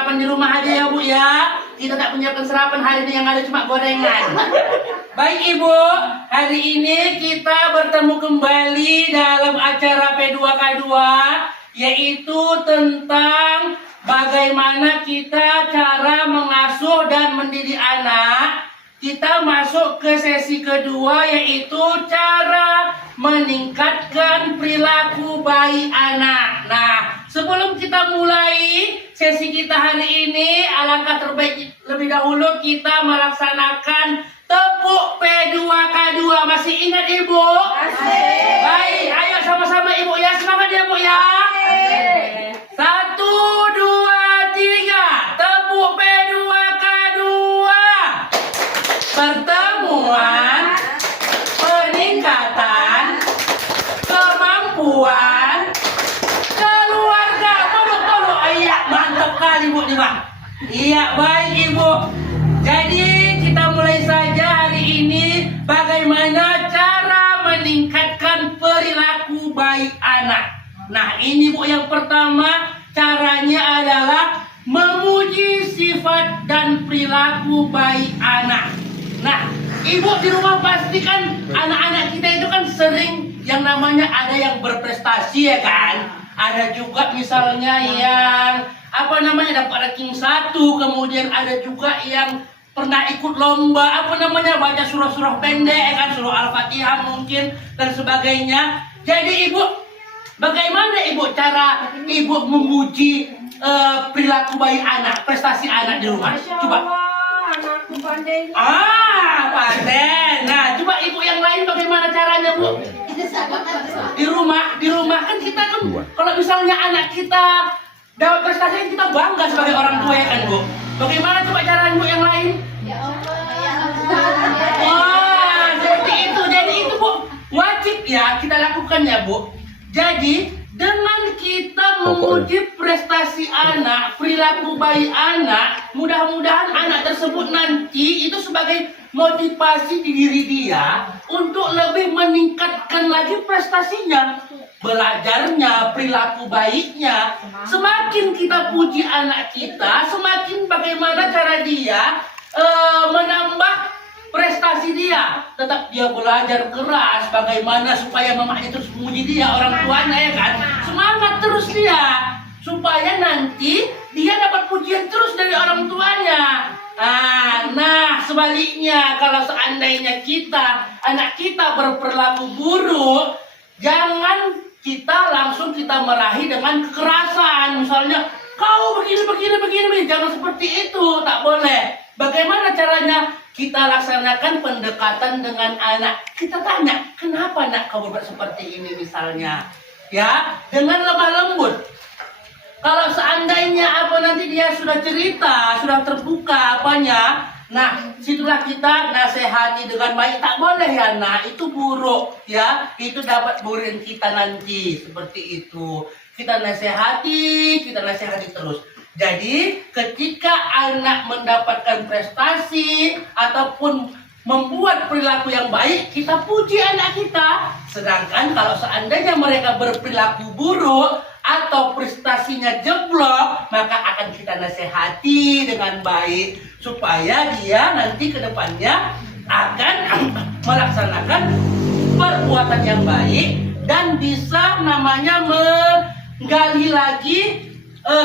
sarapan di rumah aja ya Bu ya. Kita tak menyiapkan sarapan hari ini, yang ada cuma gorengan. Baik Ibu, hari ini kita bertemu kembali dalam acara P2K2, yaitu tentang bagaimana kita cara mengasuh dan mendidik anak. Kita masuk ke sesi kedua, yaitu cara meningkatkan perilaku baik anak. Nah, sebelum kita mulai sesi kita hari ini, alangkah terbaik lebih dahulu kita melaksanakan tepuk P2K2. Masih ingat Ibu? Masih. Baik, ayo sama-sama Ibu ya, semangat ya Bu ya. Satu, dua, tiga, tepuk P2K2. Pertemuan peningkatan kemampuan keluarga. Tolong. Iya, mantap kali Bu nih Bang. Iya, baik Ibu. Jadi kita mulai saja hari ini bagaimana cara meningkatkan perilaku baik anak. Nah, ini Bu yang pertama, caranya adalah memuji sifat dan perilaku baik anak. Nah, Ibu di rumah pasti kan anak-anak kita itu kan sering yang namanya ada yang berprestasi ya kan. Ada juga misalnya yang dapat ranking 1, kemudian ada juga yang pernah ikut lomba baca surah-surah pendek ya kan, surah Al-Fatihah mungkin dan sebagainya. Jadi Ibu, bagaimana Ibu cara Ibu memuji perilaku baik anak, prestasi anak di rumah? Coba. Anakku pandai. Pandai. Nah, coba Ibu yang lain bagaimana caranya Bu? Di rumah kan kita kan kalau misalnya anak kita dapat prestasi, kita bangga sebagai orang tua ya kan Bu. Bagaimana coba cara Ibu yang lain? Wah, seperti itu. Jadi itu Bu, wajib ya kita lakukan ya Bu. Jadi dengan kita memuji prestasi anak, perilaku baik anak, mudah-mudahan anak tersebut nanti itu sebagai motivasi di diri dia untuk lebih meningkatkan lagi prestasinya, belajarnya, perilaku baiknya. Semakin kita puji anak kita, semakin bagaimana cara dia menambah prestasi dia. Tetap dia belajar keras, bagaimana supaya mamanya terus memuji dia, orang tuanya ya kan. Semangat terus dia supaya nanti dia dapat pujian terus dari orang tuanya. Nah, sebaliknya kalau seandainya anak kita berperilaku buruk, jangan kita langsung marahi dengan kekerasan. Misalnya, kau begini, jangan seperti itu, tak boleh. Bagaimana caranya? Kita laksanakan pendekatan dengan anak. Kita tanya, kenapa nak kau berbuat seperti ini misalnya? Ya, dengan lemah lembut. Kalau seandainya nanti dia sudah cerita, sudah terbuka nah situlah kita nasihati dengan baik. Tak boleh ya nak, itu buruk ya, itu dapat burin kita nanti, seperti itu. Kita nasihati terus. Jadi ketika anak mendapatkan prestasi ataupun membuat perilaku yang baik, kita puji anak kita. Sedangkan kalau seandainya mereka berperilaku buruk atau prestasinya jeblok, maka akan kita nasihati dengan baik supaya dia nanti ke depannya akan melaksanakan perbuatan yang baik dan bisa menggali lagi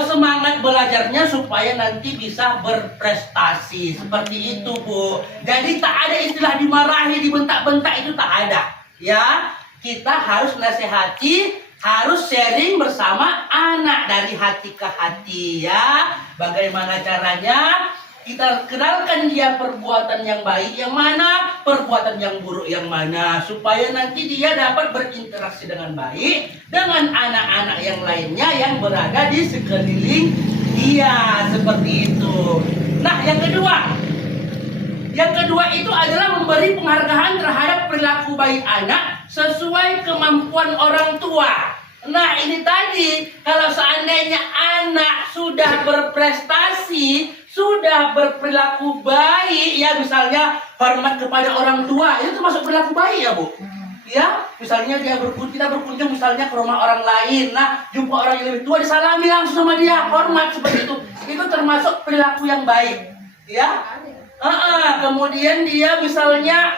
semangat belajarnya supaya nanti bisa berprestasi. Seperti itu Bu. Jadi tak ada istilah dimarahi, dibentak-bentak, itu tak ada ya. Kita harus nasihati, harus sharing bersama anak dari hati ke hati ya. Bagaimana caranya? Kita kenalkan dia perbuatan yang baik yang mana, perbuatan yang buruk yang mana, supaya nanti dia dapat berinteraksi dengan baik dengan anak-anak yang lainnya yang berada di sekeliling dia, seperti itu. Nah, yang kedua itu adalah memberi penghargaan terhadap perilaku baik anak sesuai kemampuan orang tua. Nah, ini tadi kalau seandainya anak sudah berprestasi, sudah berperilaku baik ya, misalnya hormat kepada orang tua, itu termasuk perilaku baik ya Bu. Ya, misalnya kita berkunjung misalnya ke rumah orang lain, nah jumpa orang yang lebih tua disalami langsung sama dia, hormat seperti itu termasuk perilaku yang baik, ya. Kemudian dia misalnya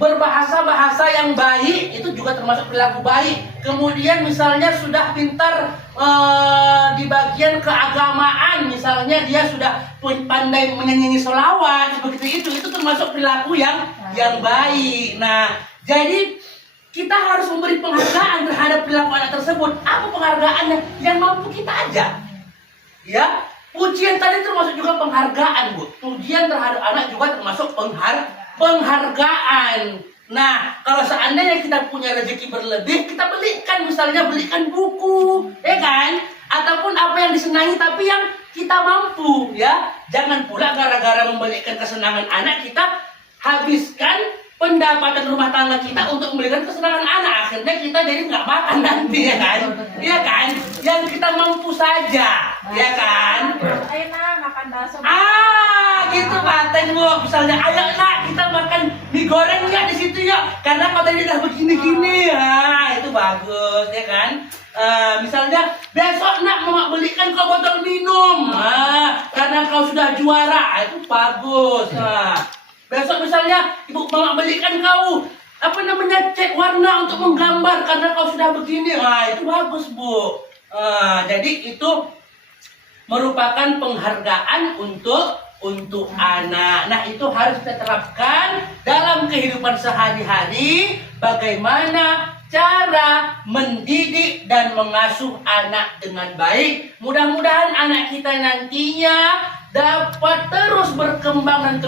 berbahasa yang baik, itu juga termasuk perilaku baik. Kemudian misalnya sudah pintar di bagian keagamaan, misalnya dia sudah pandai menyanyi sholawat seperti itu termasuk perilaku yang baik. Nah, jadi kita harus memberi penghargaan terhadap perilaku anak tersebut. Apa penghargaannya? Yang mampu kita aja. Ya, pujian tadi termasuk juga penghargaan, Bu. Pujian terhadap anak juga termasuk penghargaan. Nah, kalau seandainya kita punya rezeki berlebih, kita belikan buku, ya kan? Ataupun apa yang disenangi tapi yang kita mampu, ya. Jangan pula gara-gara membelikan kesenangan anak kita habiskan pendapatan rumah tangga kita untuk membelikan kesenangan anak. Akhirnya kita jadi nggak makan nanti, ya kan? Iya kan? Yang kita mampu saja, ya kan? Enak makan bakso. Gitu paten, Bu. Misalnya, ayo nak kita makan mie goreng ya di situ ya. Karena kau tadi udah begini-gini, itu bagus, ya kan? Misalnya besok nak mama belikan kau botol minum, karena kau sudah juara, itu bagus. Besok misalnya ibu mama belikan kau cat warna untuk menggambar karena kau sudah begini, itu bagus, Bu. Jadi itu merupakan penghargaan untuk anak. Nah, itu harus kita terapkan dalam kehidupan sehari-hari, bagaimana cara mendidik dan mengasuh anak dengan baik. Mudah-mudahan anak kita nantinya dapat terus berkembang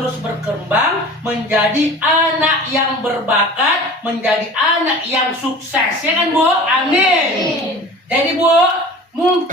menjadi anak yang berbakat, menjadi anak yang sukses, ya kan, Bu? Amin. Jadi, Bu, mungkin